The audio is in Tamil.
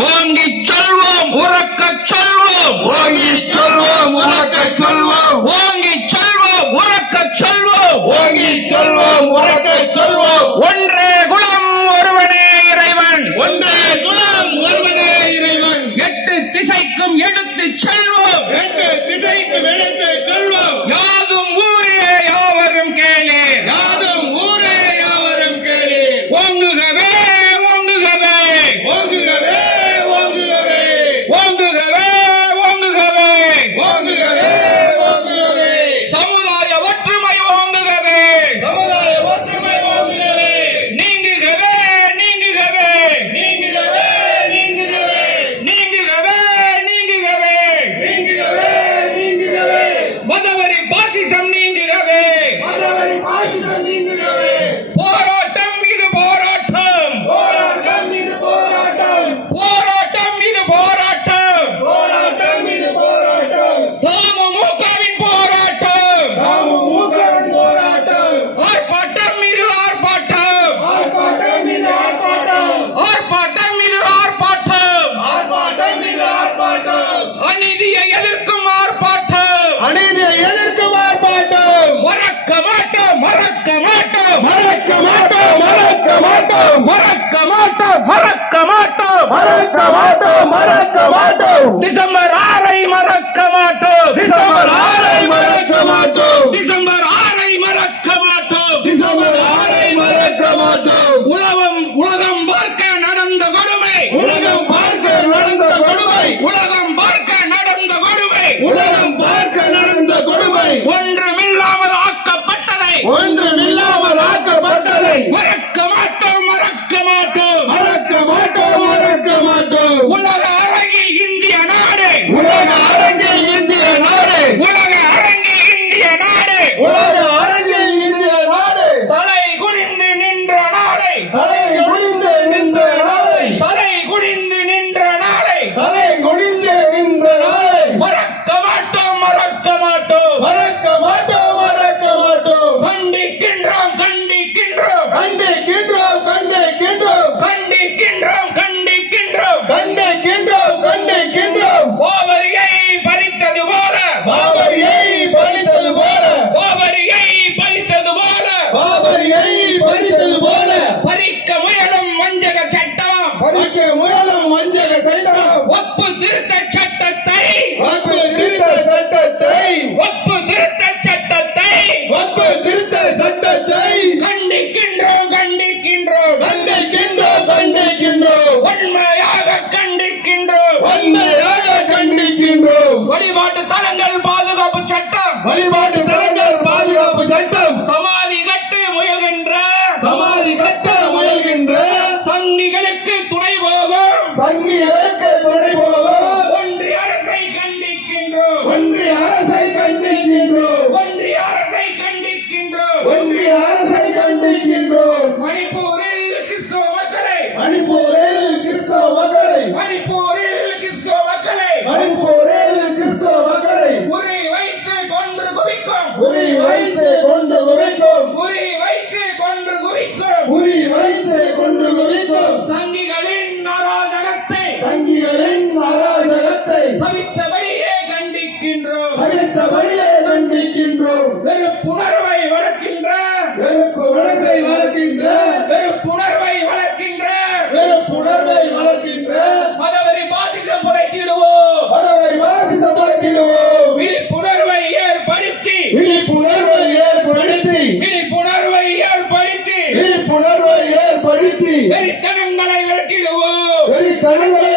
ஓங்கி சொல்வோம் உறக்க சொல்வோம், ஓங்கி சொல்வோம் உறக்க சொல்வோம், ஓங்கி சொல்வோம் உறக்க சொல்வோம், ஓங்கி சொல்வோம் உறக்க சொல்வோம். ஒன்றே குலம் ஒருவனே இறைவன், ஒன்றே குலம் ஒருவனே இறைவன். எட்டு திசைக்கும் எடுத்து செல்வோம், எட்டு திசைக்கு எடுத்து சொல்வோம். யாதும் ஊரே யாவரும் கேளே, யாதும் ஊரே யாவரும் கேளே. ஓங்குகவே ஓங்குகவே, ஓங்குகவே ஓங்குகவே, ஓங்குகவே ஓங்குகவே, ஓங்குகவே ஓங்குகவே. சமுதாய ஒற்றுமை ஓங்குகவே, சமுதாய ஒற்றுமை ஓங்குகவே, நீங்குகவே நீங்குகவே, நீங்குகவே நீங்குகவே, நீங்குகவே நீங்குகவே, நீங்குகவே நீங்குகவே. மதவெறி பாசிசம் நீங்குகவே, மதவெறி பாசிசம் நீங்குகவே. போராட்டம் இது போராட்டம், போராட்டம் இது போராட்டம், போராட்டம் இது போராட்டம், போராட்டம் இது போராட்டம். தமுமுகவின் போராட்டம், தமுமுகவின் போராட்டம், ஆர்ப்பாட்டம் இது ஆர்ப்பாட்டம், ஆர்ப்பாட்டம் இது ஆர்ப்பாட்டம், ஆர்ப்பாட்டம் இது ஆர்ப்பாட்டம், ஆர்ப்பாட்டம் இது ஆர்ப்பாட்டம். அநீதியை எதிர்க்கும் ஆர்ப்பாட்டம், அநீதியை எதிர்க்கும் ஆர்ப்பாட்டம். மறக்க மாட்டோம் மறக்க மாட்டோம், மறக்க மாட்டோம் மறக்க மாட்டோம், மறக்க மாட்டோம் மறக்க மாட்டோம், மறக்க மாட்டோம் மறக்க மாட்டோம். டிசம்பர் 6 மறக்க மாட்டோம், டிசம்பர் 6 மறக்க மாட்டோம், டிசம்பர் 6 மறக்க மாட்டோம், டிசம்பர் 6 மறக்க மாட்டோம். உலகம் பார்க்க நடந்த கொடுமை, உலகம் பார்க்க நடந்த கொடுமை, உலகம் பார்க்க நடந்த கொடுமை, உலகம் பார்க்க நடந்த கொடுமை, ஒன்றுமில்லாமல் ஆக்கப்பட்டதை ஒன்றுமில்லாமல் ஆக்கப்பட்டதை மறக்க மாட்டோம் மறக்க மாட்டோம். மறக்க மாட்டோம் மறக்க மாட்டோம். உலக அரங்கில் இந்திய நாடு, உலக அரங்கில் இந்திய நாடு, உலக அரங்கில் இந்திய நாடு, உலக அரங்கில் இந்திய நாடு, தலை குனிந்து நின்ற நாளை, தலை குனிந்து நின்ற நாளை, தலை குனிந்து நின்ற நாளை தலை குனிந்து நின்ற நாளை மறக்க மாட்டோம் மறக்க மாட்டோம். மறக்க மாட்டோம் மறக்க மாட்டோம். கண்டிக்கின்றோம் கண்டிக்கின்றோம், கண்டிக்கின்றோம் கண்டிக்கின்றோம், கண்டிக்கின்றோம் கண்டிக்கின்றோம். கண்டிக்கின்றோம் கண்டிக்கின்றோம். ஓவரியை பறித்தது போல, பாபரியை பழித்தது போல, ஓவரியை பறித்தது போல, பாபரியை பழித்தது போல, பறிக்க முயலும் வஞ்சக சட்டம், பறிக்க முயலும் வஞ்சக சட்டம், ஒப்பு திருத்த சட்டத்தை, வக்பு திருத்த சட்டத்தை, ஒப்பு திருத்த சட்டத்தை வக்பு திருத்த சட்டத்தை கண்டிக்கின்றோம் கண்டிக்கின்றோம், கண்டிக்கின்றோம் கண்டிக்கின்றோம், உண்மையாக கண்டிக்கின்றோம். வன்மையாக கண்டிக்கின்றோம். வழிபாட்டு தலங்கள் பாதுகாப்பு சட்டம், வழிபாட்டு தலங்கள் பாதுகாப்பு சட்டம், சமாதி கட்டு முயல்கின்ற சமாதி கட்ட முயல்கின்ற சங்கிகளுக்கு துணை போகும் சங்கிகளுக்கு துணை போகும் ஒன்றிய அரசை கண்டிக்கின்றோம், ஒன்றிய அரசை கண்டிக்கின்றோம், ஒன்றிய அரசை கண்டிக்கின்றோம். ஒன்றிய அரசை கண்டிக்கின்றோம். மணிப்பூரில் கிறிஸ்தவ மக்களை, மணிப்பூரில் கிறிஸ்தவ மக்களை, மணிப்பூரில் கிறிஸ்தவ மக்களை மணிப்பூரில் கிறிஸ்தவ மக்களை குறி வைத்து கொன்று குவிக்கும், குறி வைத்து கொண்டு குவிக்கும், குறி வைத்து கொன்று குவிக்கும் குறி வைத்து கொண்டு குவிக்கும் சங்கிகளின் அராஜகத்தை சங்கிகளின் அராஜகத்தை சபித்தபடியே கண்டிக்கின்றோம். சகித்தபடியே கண்டிக்கின்றோம். வெறுப்புணர்வை வளர்க்கின்ற, வெறுப்பு வழக்கை வளர்க்கின்ற, வெறுப்புணர்வை வளர்க்கின்ற வெறுப்புணர்வை வளர்க்கின்ற மதவெறி பாசிசம் புதைத்திடுவோம். பதவை வாசிசப்படுத்திடுவோம். விழிப்புணர்வை ஏற்படுத்தி, விழிப்புணர்வை ஏற்படுத்தி, விழிப்புணர்வை ஏற்படுத்தி விழிப்புணர்வை ஏற்படுத்தி வெறித்தனங்களை விரட்டிடுவோம். வெறித்தனங்களை